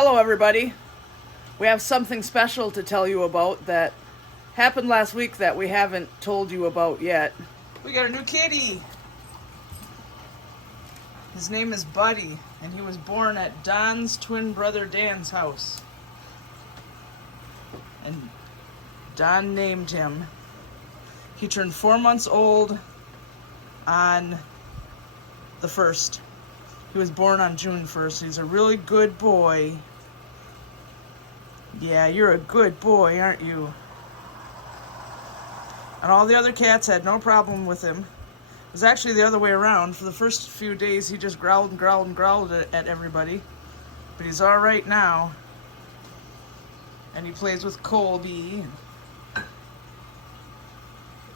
Hello everybody. We have something special to tell you about that happened last week that we haven't told you about yet. We got a new kitty. His name is Buddy, and he was born at Don's twin brother Dan's house. And Don named him. He turned 4 months old on the 1st. He was born on June 1st. He's a really good boy. Yeah, you're a good boy, aren't you? And all the other cats had no problem with him. It was actually the other way around. For the first few days, he just growled and growled and growled at everybody. But he's all right now. And he plays with Colby.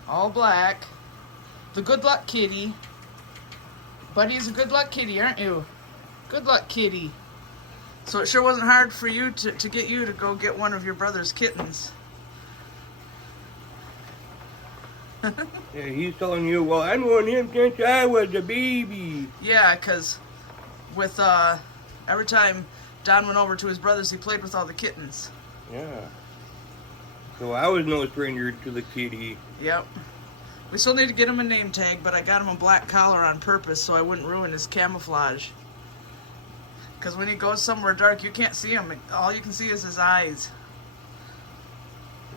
All black. The good luck kitty. Buddy's a good luck kitty, aren't you? Good luck kitty. So it sure wasn't hard for you to get you to go get one of your brother's kittens. Yeah, he's telling you, well, I known him since I was a baby. Yeah, because with every time Don went over to his brother's, he played with all the kittens. Yeah. So I was no stranger to the kitty. Yep. We still need to get him a name tag, but I got him a black collar on purpose so I wouldn't ruin his camouflage. Because when he goes somewhere dark, you can't see him. All you can see is his eyes.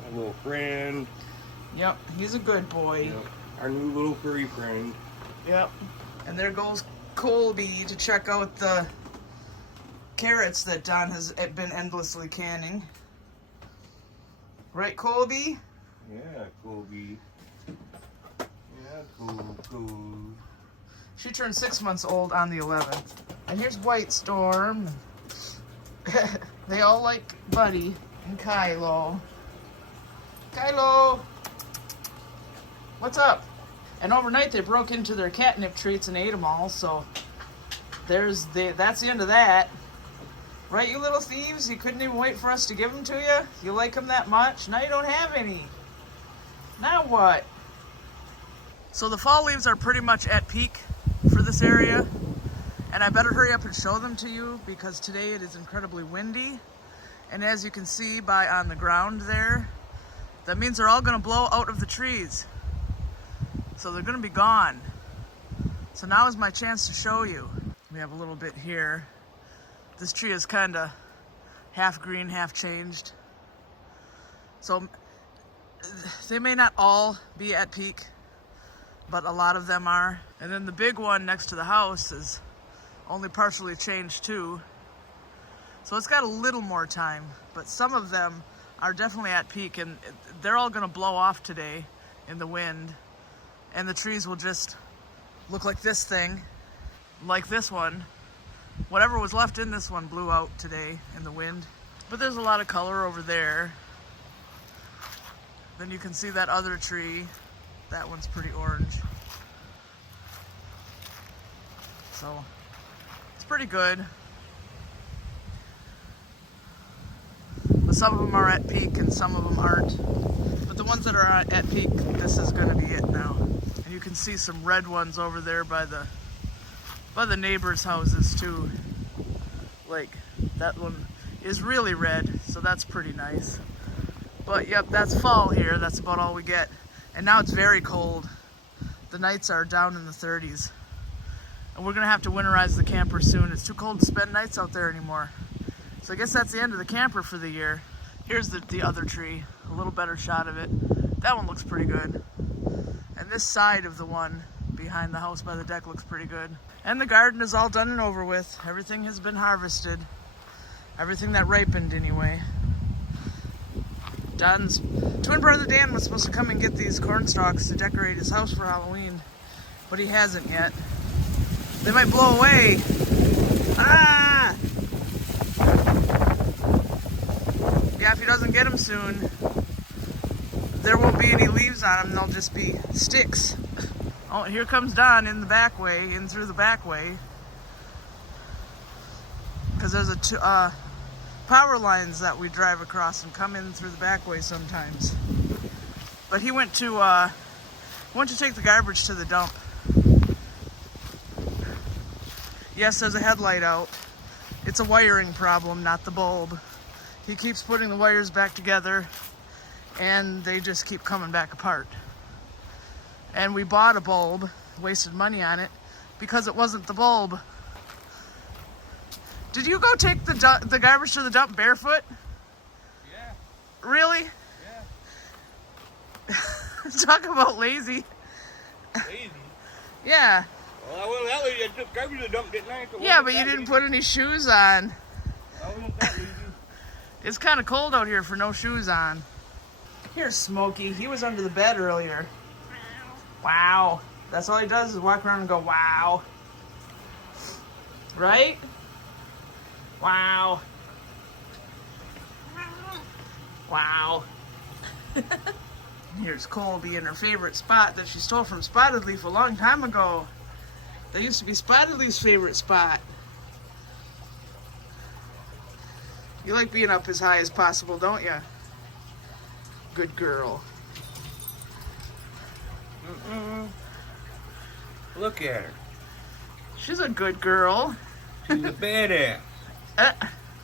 My little friend. Yep, he's a good boy. Yep. Our new little furry friend. Yep. And there goes Colby to check out the carrots that Don has been endlessly canning. Right, Colby? Yeah, Colby. Yeah, cool. She turned 6 months old on the 11th. And here's White Storm. They all like Buddy and Kylo. Kylo! What's up? And overnight they broke into their catnip treats and ate them all, so that's the end of that. Right, you little thieves? You couldn't even wait for us to give them to you? You like them that much? Now you don't have any. Now what? So the fall leaves are pretty much at peak for this area, and I better hurry up and show them to you because today it is incredibly windy, and as you can see on the ground there, that means they're all going to blow out of the trees. So they're going to be gone. So now is my chance to show you. We have a little bit here. This tree is kind of half green, half changed. So they may not all be at peak, but a lot of them are. And then the big one next to the house is only partially changed too. So it's got a little more time, but some of them are definitely at peak, and they're all gonna blow off today in the wind. And the trees will just look like this thing, like this one. Whatever was left in this one blew out today in the wind. But there's a lot of color over there. Then you can see that other tree. That one's pretty orange. So it's pretty good. But some of them are at peak and some of them aren't. But the ones that are at peak, this is going to be it now. And you can see some red ones over there by the neighbors' houses too. Like that one is really red, so that's pretty nice. But yep, that's fall here. That's about all we get. And now it's very cold. The nights are down in the 30s. And we're gonna have to winterize the camper soon. It's too cold to spend nights out there anymore. So I guess that's the end of the camper for the year. Here's the other tree, a little better shot of it. That one looks pretty good. And this side of the one behind the house by the deck looks pretty good. And the garden is all done and over with. Everything has been harvested. Everything that ripened anyway. Don's twin brother Dan was supposed to come and get these corn stalks to decorate his house for Halloween, but he hasn't yet. They might blow away. Ah! Yeah, if he doesn't get them soon, there won't be any leaves on them. They'll just be sticks. Oh, here comes Don in the back way, in through the back way. Because there's power lines that we drive across and come in through the back way sometimes. But he went to take the garbage to the dump. Yes, there's a headlight out. It's a wiring problem, not the bulb. He keeps putting the wires back together and they just keep coming back apart. And we bought a bulb, wasted money on it, because it wasn't the bulb. Did you go take the garbage to the dump barefoot? Yeah. Really? Yeah. Talk about lazy. Lazy? Yeah. Well, I wasn't that lazy. I took garbage to the dump, didn't I? So Yeah, but you didn't put any shoes on. I wasn't that lazy. It's kind of cold out here for no shoes on. Here's Smokey. He was under the bed earlier. Wow. That's all he does is walk around and go, wow. Right? Wow. Wow. Here's Colby in her favorite spot that she stole from Spotted Leaf a long time ago. That used to be Spotted Leaf's favorite spot. You like being up as high as possible, don't you? Good girl. Look at her. She's a good girl. She's a badass.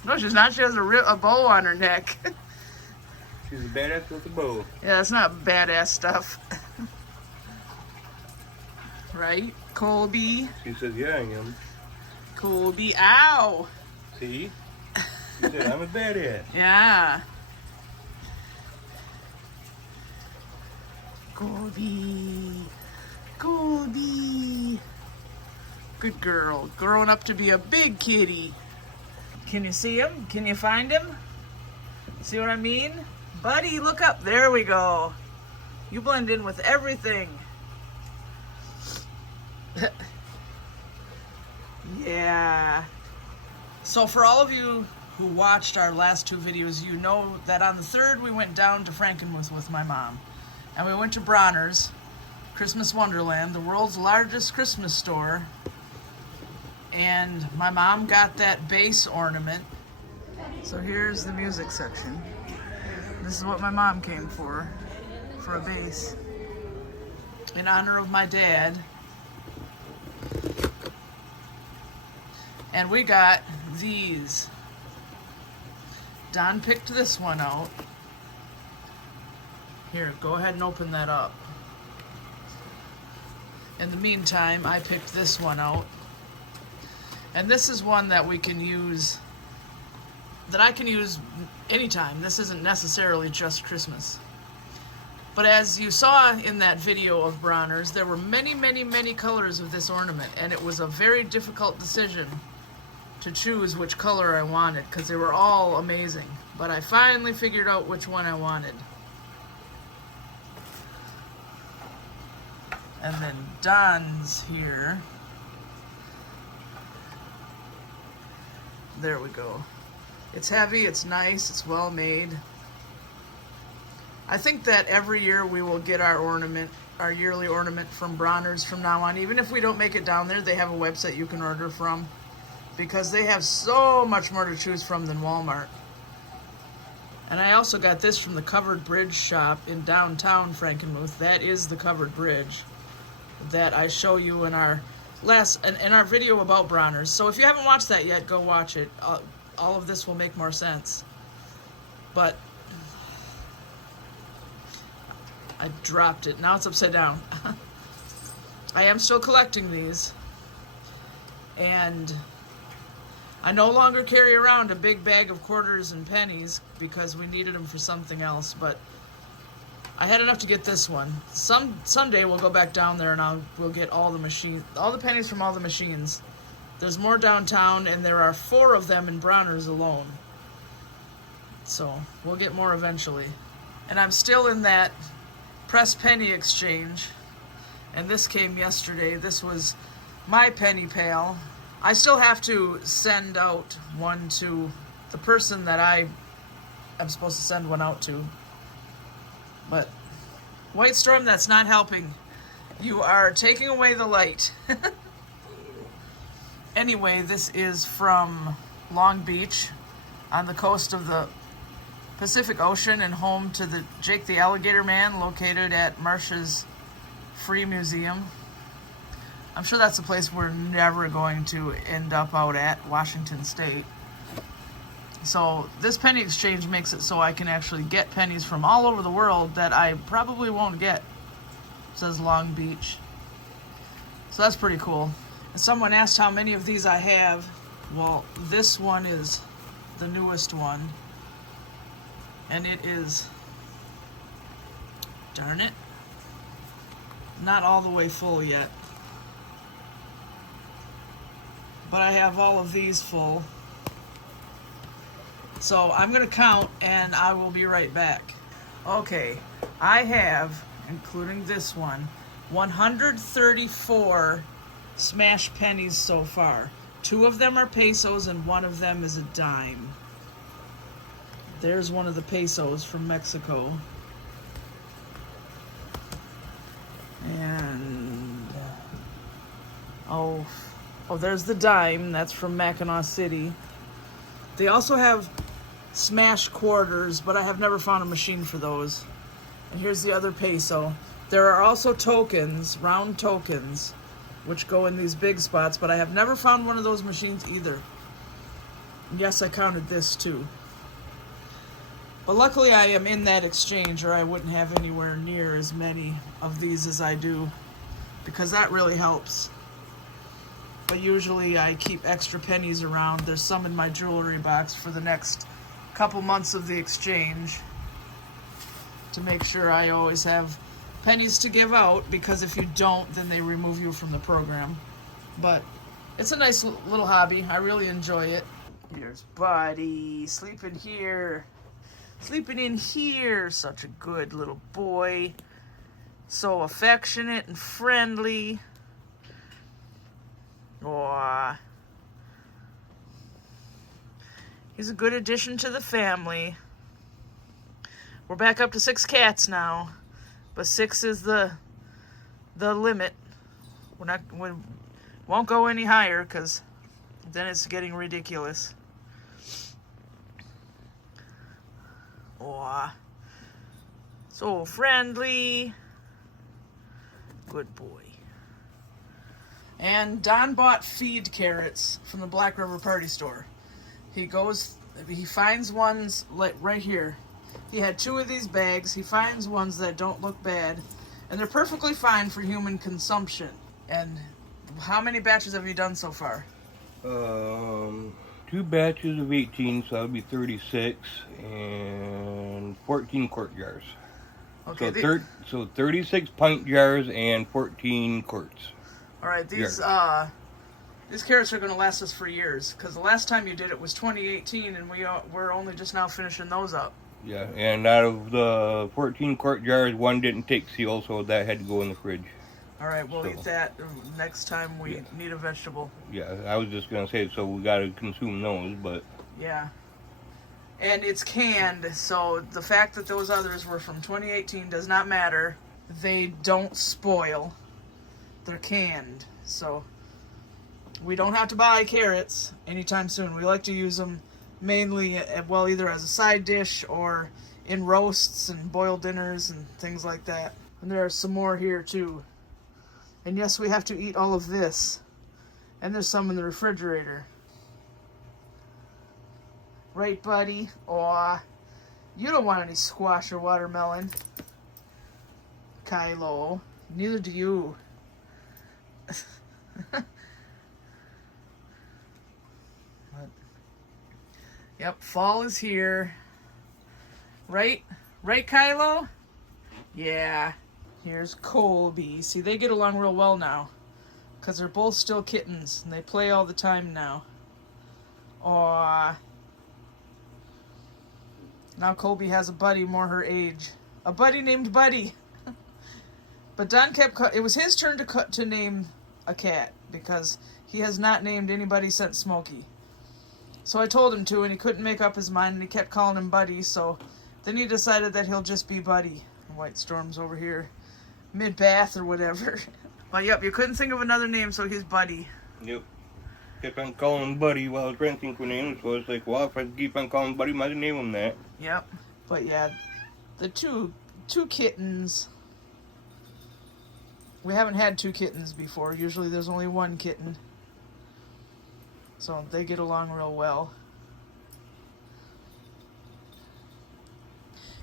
No, she's not. She has a bow on her neck. She's a badass with a bow. Yeah, that's not badass stuff. Right? Colby? She says, yeah, I am. Colby, ow! See? She said, I'm a badass. Yeah. Colby. Colby. Good girl. Growing up to be a big kitty. Can you see him? Can you find him? See what I mean? Buddy, look up. There we go. You blend in with everything. Yeah. So for all of you who watched our last two videos, you know that on the 3rd we went down to Frankenmuth with my mom. And we went to Bronner's Christmas Wonderland, the world's largest Christmas store. And my mom got that base ornament. So here's the music section. This is what my mom came for a base. In honor of my dad. And we got these. Don picked this one out. Here, go ahead and open that up. In the meantime, I picked this one out. And this is one that we can use, that I can use anytime. This isn't necessarily just Christmas. But as you saw in that video of Bronner's, there were many, many, many colors of this ornament. And it was a very difficult decision to choose which color I wanted, because they were all amazing. But I finally figured out which one I wanted. And then Don's here. There we go. It's heavy, it's nice, it's well made. I think that every year we will get our ornament, our yearly ornament from Bronner's from now on. Even if we don't make it down there, they have a website you can order from, because they have so much more to choose from than Walmart. And I also got this from the Covered Bridge shop in downtown Frankenmuth. That is the Covered Bridge that I show you in our video about Bronner's. So if you haven't watched that yet, go watch it. All of this will make more sense. But I dropped it. Now it's upside down. I am still collecting these. And I no longer carry around a big bag of quarters and pennies because we needed them for something else. But I had enough to get this one. Someday we'll go back down there and we'll get all the pennies from all the machines. There's more downtown, and there are 4 of them in Bronner's alone. So we'll get more eventually. And I'm still in that press penny exchange. And this came yesterday. This was my penny pail. I still have to send out one to the person that I am supposed to send one out to. But, White Storm, that's not helping. You are taking away the light. Anyway, this is from Long Beach on the coast of the Pacific Ocean and home to the Jake the Alligator Man, located at Marsh's Free Museum. I'm sure that's a place we're never going to end up out at, Washington State. So this penny exchange makes it so I can actually get pennies from all over the world that I probably won't get. It says Long Beach. So that's pretty cool. And someone asked how many of these I have. Well, this one is the newest one. And it is, darn it, not all the way full yet. But I have all of these full. So I'm going to count and I will be right back. Okay, I have, including this one, 134 smash pennies so far. 2 of them are pesos and 1 of them is a dime. There's one of the pesos from Mexico. And oh, there's the dime. That's from Mackinac City. They also have smash quarters, but I have never found a machine for those. And here's the other peso. There are also tokens, round tokens, which go in these big spots, but I have never found one of those machines either. And yes, I counted this too. But luckily I am in that exchange, or I wouldn't have anywhere near as many of these as I do, because that really helps. But usually I keep extra pennies around. There's some in my jewelry box for the next couple months of the exchange to make sure I always have pennies to give out, because if you don't, then they remove you from the program. But it's a nice little hobby. I really enjoy it. Here's Buddy sleeping here. Sleeping in here. Such a good little boy. So affectionate and friendly. Aww. He's a good addition to the family. We're back up to 6 cats now, but 6 is the limit. We won't go any higher, because then it's getting ridiculous. Aww. So friendly. Good boy. And Don bought feed carrots from the Black River Party Store. He finds ones like right here. He had 2 of these bags. He finds ones that don't look bad, and they're perfectly fine for human consumption. And how many batches have you done so far? 2 batches of 18, so that would be 36, and 14 quart jars. Okay. So 36 pint jars and 14 quarts. All right, these carrots are going to last us for years, because the last time you did it was 2018, and we're only just now finishing those up. Yeah, and out of the 14 quart jars, 1 didn't take seal, so that had to go in the fridge. All right, we'll eat that next time we need a vegetable. Yeah, I was just going to say, so we got to consume those, but... Yeah. And it's canned, so the fact that those others were from 2018 does not matter. They don't spoil. They're canned, so we don't have to buy carrots anytime soon. We like to use them mainly, well, either as a side dish or in roasts and boiled dinners and things like that. And there are some more here, too. And yes, we have to eat all of this. And there's some in the refrigerator. Right, buddy? Aw, you don't want any squash or watermelon. Kylo, neither do you. Yep, fall is here. Right? Right, Kylo? Yeah. Here's Colby. See, they get along real well now, because they're both still kittens, and they play all the time now. Aww. Now Colby has a buddy more her age. A buddy named Buddy. But Don it was his turn to name a cat, because he has not named anybody since Smokey. So I told him to, and he couldn't make up his mind, and he kept calling him Buddy, so then he decided that he'll just be Buddy. White Storm's over here, mid-bath or whatever. Well, yep, you couldn't think of another name, so he's Buddy. Yep. Kept on calling him Buddy while I was trying to think of names, so it's like, well, if I keep on calling him Buddy, might as well name him that. Yep. But yeah, the two kittens We haven't had 2 kittens before. Usually there's only 1 kitten. So they get along real well.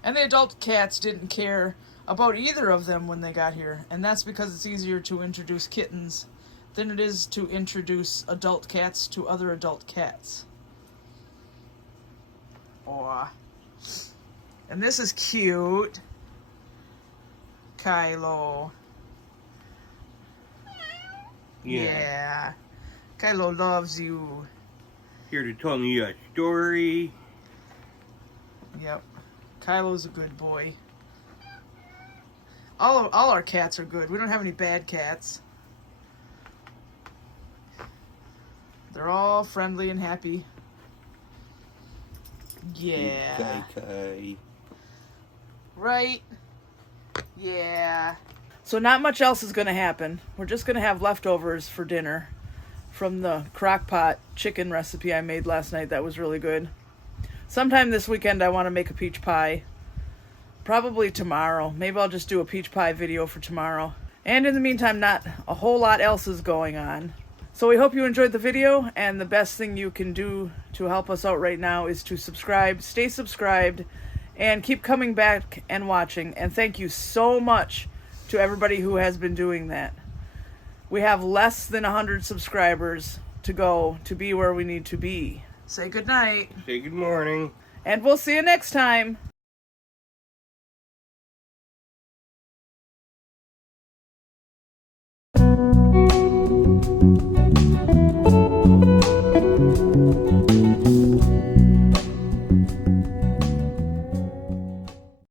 And the adult cats didn't care about either of them when they got here. And that's because it's easier to introduce kittens than it is to introduce adult cats to other adult cats. Aw. And this is cute. Kylo. Yeah. Kylo loves you. Here to tell me a story. Yep. Kylo's a good boy. All our cats are good. We don't have any bad cats. They're all friendly and happy. Yeah. Kai. Right? Yeah. So not much else is going to happen. We're just going to have leftovers for dinner from the crock pot chicken recipe I made last night. That was really good. Sometime this weekend I want to make a peach pie. Probably tomorrow. Maybe I'll just do a peach pie video for tomorrow. And in the meantime, not a whole lot else is going on. So we hope you enjoyed the video, and the best thing you can do to help us out right now is to subscribe, stay subscribed, and keep coming back and watching. And thank you so much to everybody who has been doing that. We have less than 100 subscribers to go to be where we need to be. Say good night. Say good morning. And we'll see you next time.